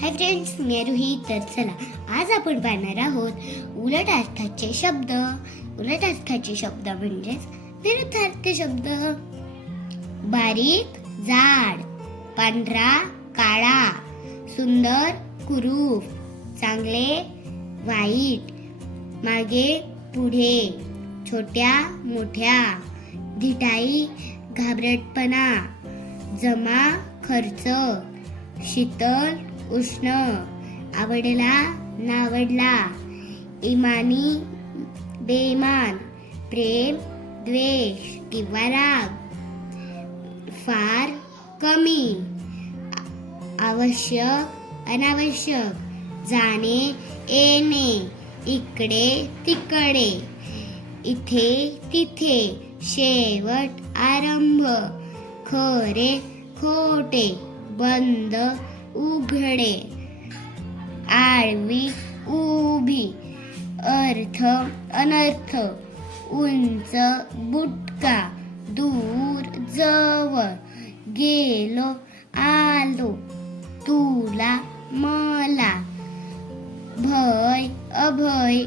Hi friends मी रुही तर चला आज आपण पाहणार आहोत उलट अर्थाचे शब्द. उलट अर्थाचे शब्द म्हणजेच विरुद्धार्थ शब्द. बारीक जाड पांढरा काळा सुंदर कुरूप चांगले वाईट मागे पुढे छोट्या मोठ्या धिटाई घाबरटपणा जमा खर्च शीतल उष्ण आवडला नावडला. इमानी बेमान प्रेम द्वेष किंवा राग. फार कमी. आवश्यक अनावश्यक. जाणे येणे. इकडे तिकडे. इथे तिथे. शेवट आरंभ. खरे खोटे. बंद. उघडे. आळवी उभी. अर्थ अनर्थ. उंच बुटका. दूर जवळ. गेलो आलो. तुला मला. भय अभय.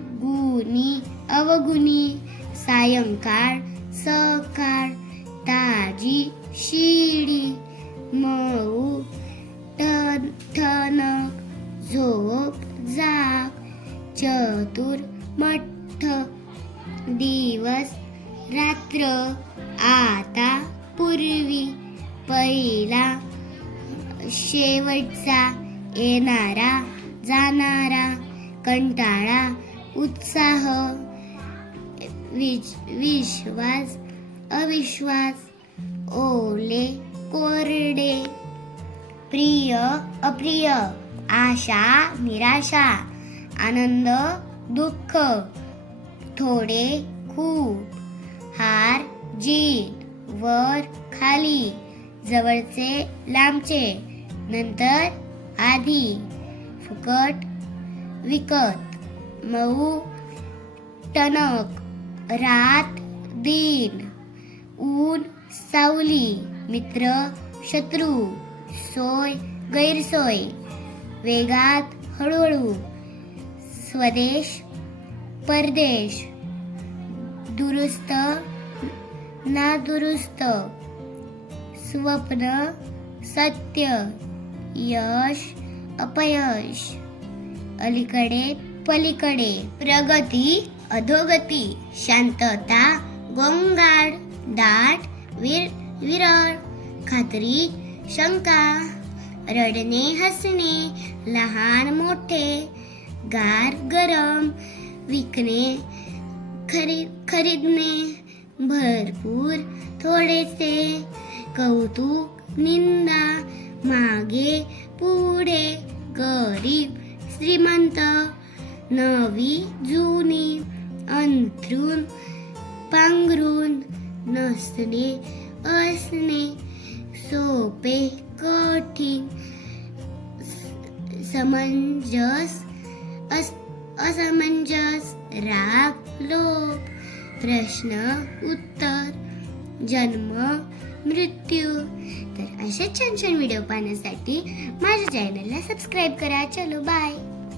गुणी अवगुणी. सायंकाळ सकाळ. ताजी शिडी. म ठणक झोप जाग चतुर मठ्ठ दिवस रात्र आता पूर्वी. पहिला शेवटचा येणारा जाणारा कंटाळा उत्साह विश विश्वास अविश्वास ओले कोरडे. प्रिय अप्रिय आशा निराशा आनंद दुःख थोडे खूप हार जीत वर खाली जवळचे लांबचे नंतर आधी फुकट विकत मऊ टणक रात दिन ऊन सावली मित्र शत्रू. सोय गैरसोय. वेगात हळूहळू. स्वदेश परदेश. दुरुस्त नादुरुस्त. स्वप्न सत्य. यश अपयश. अलीकडे पलीकडे. प्रगती अधोगती. शांतता गोंगाड दाट विर विरळ. खात्री शंका रडणे हसणे लहान मोठे गार गरम विकणे खरी खरीदणे भरपूर थोडेसे कौतुक निंदा मागे पुढे गरीब श्रीमंत नवी जुनी अंथरून पांघरून नसणे असणे सोपे कठीण समंजस अस असमंजस राग लोभ प्रश्न उत्तर जन्म मृत्यू. तर अशा छान छान व्हिडिओ पाहण्यासाठी माझ्या चॅनलला सबस्क्राईब करा. चलो बाय